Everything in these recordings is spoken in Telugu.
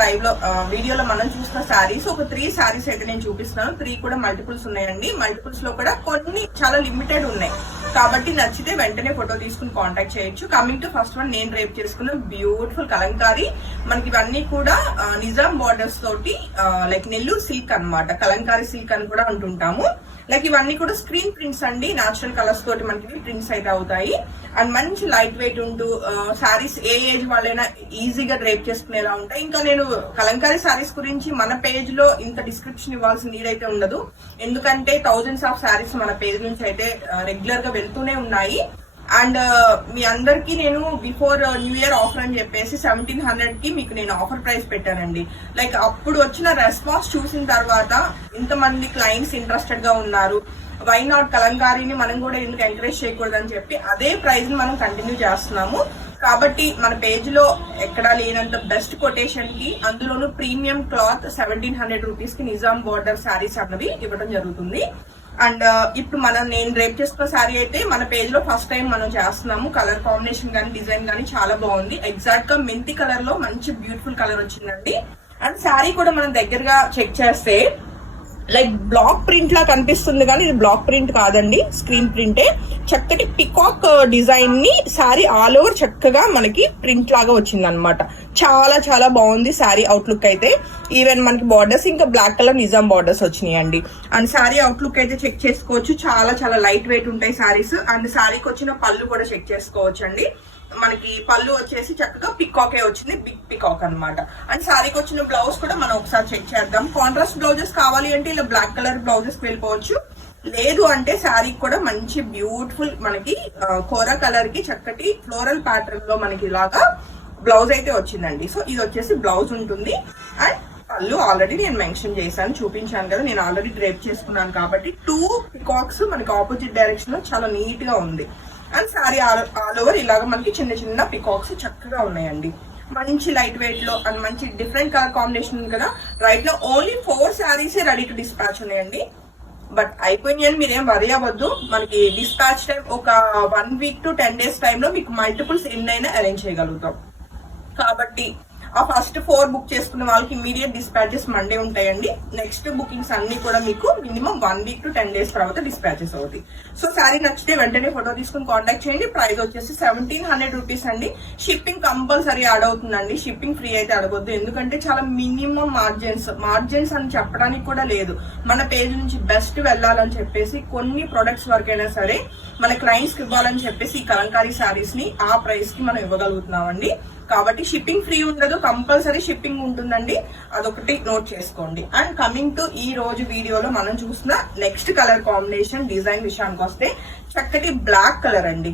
లైవ్ లో వీడియోలో మనం చూసిన శారీస్ ఒక 3 శారీస్ అయితే నేను చూపిస్తున్నాను. 3 కూడా మల్టిపుల్స్ ఉన్నాయండి. మల్టిపుల్స్ లో కూడా కొన్ని చాలా లిమిటెడ్ ఉన్నాయి కాబట్టి నచ్చితే వెంటనే ఫోటో తీసుకుని కాంటాక్ట్ చేయొచ్చు. కమింగ్ టు ఫస్ట్ వన్, నేను రేప్ చేసుకున్న బ్యూటిఫుల్ కలంకారీ. మనకి ఇవన్నీ కూడా నిజాం బార్డర్స్ తోటి లైక్ నెల్లూరు సిల్క్ అన్నమాట. కలంకారీ సిల్క్ అని కూడా అంటుంటాము. లైక్ ఇవన్నీ కూడా స్క్రీన్ ప్రింట్స్ అండి. న్యాచురల్ కలర్స్ తోటి మనకి ప్రింట్స్ అయితే అవుతాయి. అండ్ మంచి లైట్ వెయిట్ ఉంటూ శారీస్ ఏ ఏజ్ వాళ్ళైనా ఈజీగా డ్రైప్ చేసుకునేలా ఉంటాయి. ఇంకా నేను కలంకారీ శారీస్ గురించి మన పేజ్ లో ఇంత డిస్క్రిప్షన్ ఇవ్వాల్సిన నీడ్ అయితే ఉండదు. ఎందుకంటే థౌజండ్స్ ఆఫ్ శారీస్ మన పేజ్ నుంచి అయితే రెగ్యులర్ గా వెళ్తూనే ఉన్నాయి. అండ్ మీ అందరికి నేను బిఫోర్ న్యూ ఇయర్ ఆఫర్ అని చెప్పేసి 1700 కి మీకు నేను ఆఫర్ ప్రైస్ పెట్టానండి. లైక్ అప్పుడు వచ్చిన రెస్పాన్స్ చూసిన తర్వాత ఇంతమంది క్లయింట్స్ ఇంట్రెస్టెడ్ గా ఉన్నారు. వై నాట్ కలంకారీని మనం కూడా ఎందుకు ఎంకరేజ్ చేయకూడదు అని చెప్పి అదే ప్రైస్ ని మనం కంటిన్యూ చేస్తున్నాము. కాబట్టి మన పేజ్ లో ఎక్కడా లేనంత బెస్ట్ కొటేషన్ కి, అందులోనూ ప్రీమియం క్లాత్ 1700 రూపీస్ కి నిజాం బార్డర్ శారీస్ అన్నవి ఇవ్వడం జరుగుతుంది. అండ్ ఇప్పుడు నేను రేప్ చేసుకున్న శారీ అయితే మన పేజ్ లో ఫస్ట్ టైం మనం చేస్తున్నాము. కలర్ కాంబినేషన్ గానీ డిజైన్ గానీ చాలా బాగుంది. ఎగ్జాక్ట్ గా మెంతి కలర్ లో మంచి బ్యూటిఫుల్ కలర్ వచ్చిందండి. అండ్ శారీ కూడా మనం దగ్గరగా చెక్ చేస్తే లైక్ బ్లాక్ ప్రింట్ లా కనిపిస్తుంది కానీ ఇది బ్లాక్ ప్రింట్ కాదండి, స్క్రీన్ ప్రింటే. చక్కటి పికాక్ డిజైన్ ని శారీ ఆల్ ఓవర్ చక్కగా మనకి ప్రింట్ లాగా వచ్చింది అనమాట. చాలా చాలా బాగుంది శారీ అవుట్లుక్ అయితే. ఈవెన్ మనకి బార్డర్స్ ఇంకా బ్లాక్ కలర్ నిజాం బార్డర్స్ వచ్చినాయండి. అండ్ శారీ అవుట్లుక్ అయితే చెక్ చేసుకోవచ్చు. చాలా చాలా లైట్ వెయిట్ ఉంటాయి శారీస్. అండ్ శారీకి వచ్చిన పళ్ళు కూడా చెక్ చేసుకోవచ్చు అండి. మనకి పళ్ళు వచ్చేసి చక్కగా పికాకే వచ్చింది, బిగ్ పికాక్ అనమాట. అండ్ శారీకి వచ్చిన బ్లౌజ్ కూడా మనం ఒకసారి చెక్ చేద్దాం. కాంట్రాస్ట్ బ్లౌజెస్ కావాలి అంటే ఇలా బ్లాక్ కలర్ బ్లౌజెస్ వెళ్ళిపోవచ్చు. లేదు అంటే శారీకి కూడా మంచి బ్యూటిఫుల్ మనకి కోరా కలర్ కి చక్కటి ఫ్లోరల్ ప్యాటర్న్ లో మనకి ఇలాగా బ్లౌజ్ అయితే వచ్చిందండి. సో ఇది వచ్చేసి బ్లౌజ్ ఉంటుంది. అండ్ పళ్ళు ఆల్రెడీ నేను మెన్షన్ చేశాను, చూపించాను కదా. నేను ఆల్రెడీ డ్రైప్ చేసుకున్నాను కాబట్టి 2 పికాక్స్ మనకి ఆపోజిట్ డైరెక్షన్ లో చాలా నీట్ గా ఉంది. అండ్ శారీ ఆల్ ఓవర్ ఇలాగ మనకి చిన్న చిన్న పికాక్స్ చక్కగా ఉన్నాయండి. మంచి లైట్ వెయిట్ లో అండ్ మంచి డిఫరెంట్ కలర్ కాంబినేషన్ ఉంది కదా. రైట్ లో only 4 saris ready to dispatch ఉన్నాయండి. బట్ అయిపోయింది అని మీరేం వరీ అవ్వద్దు. మనకి డిస్పాచ్ టైం ఒక 1 వీక్ to 10 days టైంలో మీకు మల్టిపుల్స్ ఎన్నైనా అరేంజ్ చేయగలుగుతాం. కాబట్టి ఆ ఫస్ట్ 4 బుక్ చేసుకున్న వాళ్ళకి ఇమీడియట్ డిస్పాచెస్ మండే ఉంటాయండి. నెక్స్ట్ బుకింగ్స్ అన్ని కూడా మీకు మినిమం 1 వీక్ to 10 days తర్వాత డిస్పాచెస్ అవుతాయి. సో శారీ నచ్చితే వెంటనే ఫోటో తీసుకుని కాంటాక్ట్ చేయండి. ప్రైస్ వచ్చేసి 1700 రూపీస్ అండి. షిప్పింగ్ కంపల్సరీ యాడ్ అవుతుందండి. షిప్పింగ్ ఫ్రీ అయితే అడగొద్దు, ఎందుకంటే చాలా మినిమం మార్జిన్స్ అని చెప్పడానికి కూడా లేదు. మన పేజ్ నుంచి బెస్ట్ వెళ్ళాలని చెప్పేసి కొన్ని ప్రొడక్ట్స్ వరకైనా సరే మన క్లయింట్స్ కి ఇవ్వాలని చెప్పేసి ఈ కలంకారీ శారీస్ ని ఆ ప్రైస్ కి మనం ఇవ్వగలుగుతున్నామండి. కాబట్టి షిప్పింగ్ ఫ్రీ ఉండదు, కంపల్సరీ షిప్పింగ్ ఉంటుందండి. అదొకటి నోట్ చేసుకోండి. అండ్ కమింగ్ టు ఈ రోజు వీడియోలో మనం చూసిన నెక్స్ట్ కలర్ కాంబినేషన్ డిజైన్ విషయానికి వస్తే చక్కటి బ్లాక్ కలర్ అండి.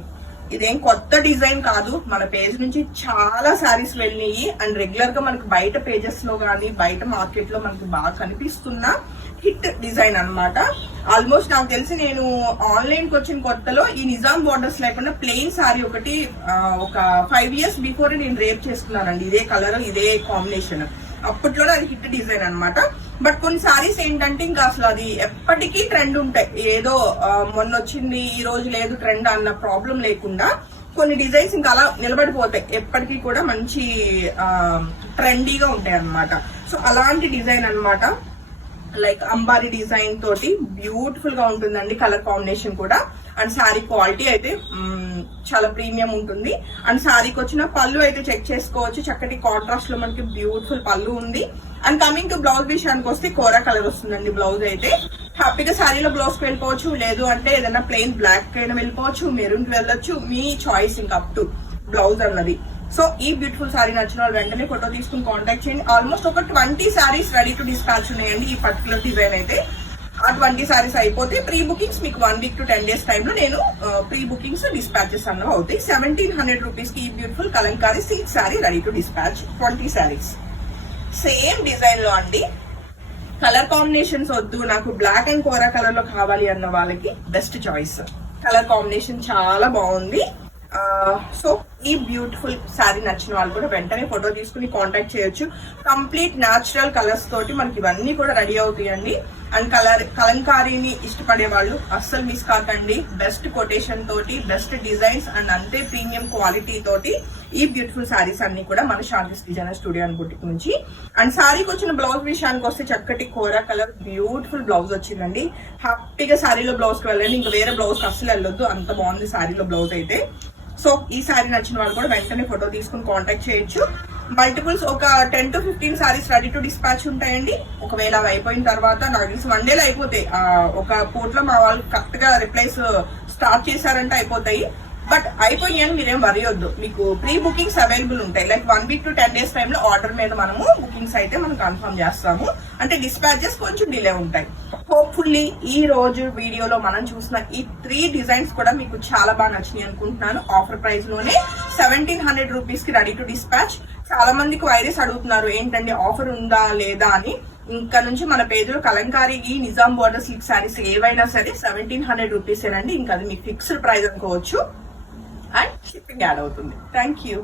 ఇదేం కొత్త డిజైన్ కాదు, మన పేజ్ నుంచి చాలా శారీస్ వెళ్ళినాయి. అండ్ రెగ్యులర్ గా మనకి బయట పేజెస్ లో గానీ బయట మార్కెట్ లో మనకి బాగా కనిపిస్తున్న హిట్ డిజైన్ అన్నమాట. ఆల్మోస్ట్ నాకు తెలిసి నేను ఆన్లైన్ కి వచ్చిన కొత్తలో ఈ నిజాం బార్డర్స్ లేకుండా ప్లెయిన్ సారీ ఒకటి ఒక 5 years బిఫోర్ నేను రేప్ చేసుకున్నానండి. ఇదే కలర్ ఇదే కాంబినేషన్. అప్పట్లోనే అది హిట్ డిజైన్ అన్నమాట. బట్ కొన్ని సారీస్ ఏంటంటే ఇంకా అసలు అది ఎప్పటికీ ట్రెండ్ ఉంటాయి. ఏదో మొన్న వచ్చింది ఈ రోజు లేదు ట్రెండ్ అన్న ప్రాబ్లం లేకుండా కొన్ని డిజైన్స్ ఇంకా అలా నిలబడిపోతాయి, ఎప్పటికీ కూడా మంచి ట్రెండీగా ఉంటాయి అన్నమాట. సో అలాంటి డిజైన్ అన్నమాట. లైక్ అంబారీ డిజైన్ తోటి బ్యూటిఫుల్ గా ఉంటుందండి కలర్ కాంబినేషన్ కూడా. అండ్ శారీ క్వాలిటీ అయితే చాలా ప్రీమియం ఉంటుంది. అండ్ శారీకి వచ్చిన పళ్ళు అయితే చెక్ చేసుకోవచ్చు. చక్కటి కాంట్రాస్ట్ లో మనకి బ్యూటిఫుల్ పళ్ళు ఉంది. అండ్ కమింగ్ టు బ్లౌజ్ విషయానికి వస్తే కోరా కలర్ వస్తుందండి. బ్లౌజ్ అయితే హ్యాపీగా శారీలో బ్లౌజ్ కి వెళ్ళిపోవచ్చు, లేదు అంటే ఏదైనా ప్లెయిన్ బ్లాక్ అయినా వెళ్ళిపోవచ్చు, మెరూన్ కి వెళ్ళొచ్చు, మీ చాయిస్ ఇంకా అప్ టు బ్లౌజ్ అన్నది. సో ఈ బ్యూటిఫుల్ శారీ నచ్చిన వాళ్ళు వెంటనే ఫోటో తీసుకుని కాంటాక్ట్ చేయండి. ఆల్మోస్ట్ ఒక 20 శారీస్ రెడీ టు డిస్పాచ్ ఉన్నాయండి ఈ పర్టికులర్ డిజైన్ అయితే. ఆ 20 శారీస్ అయిపోతే ప్రీ బుకింగ్స్ మీకు 1 వీక్ to 10 days టైంలో నేను ప్రీ బుకింగ్స్ డిస్పాచెస్ అన్నవి అవుతాయి. 1700 రూపీస్ కి ఈ beautiful Kalamkari silk sari ready to dispatch 20 saris same design లో అండి. కలర్ కాంబినేషన్స్ వద్దు, నాకు బ్లాక్ అండ్ కోరా కలర్ లో కావాలి అన్న వాళ్ళకి బెస్ట్ చాయిస్. కలర్ కాంబినేషన్ చాలా బాగుంది. సో ఈ బ్యూటిఫుల్ శారీ నచ్చిన వాళ్ళు కూడా వెంటనే ఫోటో తీసుకుని కాంటాక్ట్ చేయొచ్చు. కంప్లీట్ న్యాచురల్ కలర్స్ తోటి మనకి ఇవన్నీ కూడా రెడీ అవుతాయండి. అండ్ కలంకారీని ఇష్టపడే వాళ్ళు అస్సలు మిస్ కాకండి. బెస్ట్ కొటేషన్ తోటి, బెస్ట్ డిజైన్స్ అండ్ అంతే ప్రీమియం క్వాలిటీ తోటి ఈ బ్యూటిఫుల్ శారీస్ అన్ని కూడా మన Shanthi's designer studio and boutique నుంచి. అండ్ శారీకి వచ్చిన బ్లౌజ్ విషయానికి వస్తే చక్కటి కోరా కలర్ బ్యూటిఫుల్ బ్లౌజ్ వచ్చిందండి. హ్యాపీగా శారీలో బ్లౌజ్ కి వెళ్ళండి, ఇంకా వేరే బ్లౌజ్ కి అస్సలు వెళ్ళొద్దు, అంత బాగుంది శారీలో బ్లౌజ్ అయితే. సో ఈ శారీ నచ్చిన వాళ్ళు కూడా వెంటనే ఫోటో తీసుకుని కాంటాక్ట్ చేయొచ్చు. మల్టిపుల్స్ ఒక 10 to 15 saris ready to dispatch ఉంటాయండి. ఒకవేళ అవి అయిపోయిన తర్వాత నాకు తెలిసి 1 డేలో అయిపోతాయి. ఒక పూటలో మా వాళ్ళు కరెక్ట్ గా రిప్లైస్ స్టార్ట్ చేశారంటే అయిపోతాయి. బట్ అయిపోయి అని మీరేం వరీ వద్దు, మీకు ప్రీ బుకింగ్స్ అవైలబుల్ ఉంటాయి. లైక్ 1 week to 10 days టైంలో ఆర్డర్ మీద మనము బుకింగ్స్ అయితే మనం కన్ఫర్మ్ చేస్తాము. అంటే డిస్పాచెస్ కొంచెం డిలే ఉంటాయి. హోప్ఫుల్లీ ఈ రోజు వీడియోలో మనం చూసిన ఈ 3 డిజైన్స్ కూడా మీకు చాలా బాగా నచ్చినాయి అనుకుంటున్నాను. ఆఫర్ ప్రైస్ లోనే 1700 రూపీస్ కి రెడీ టు డిస్పాచ్. చాలా మంది క్వైరీస్ అడుగుతున్నారు ఏంటంటే ఆఫర్ ఉందా లేదా అని. ఇంకా నుంచి మన పేజ్ లో కలంకారీ ఈ నిజాం బోర్డర్ సిల్క్ శారీస్ ఏవైనా సరే 1700 రూపీస్ ఏనండి. ఇంకా అది మీకు ఫిక్స్డ్ ప్రైస్ అనుకోవచ్చు. అండ్ షిప్పింగ్ యాడ్ అవుతుంది. Thank you.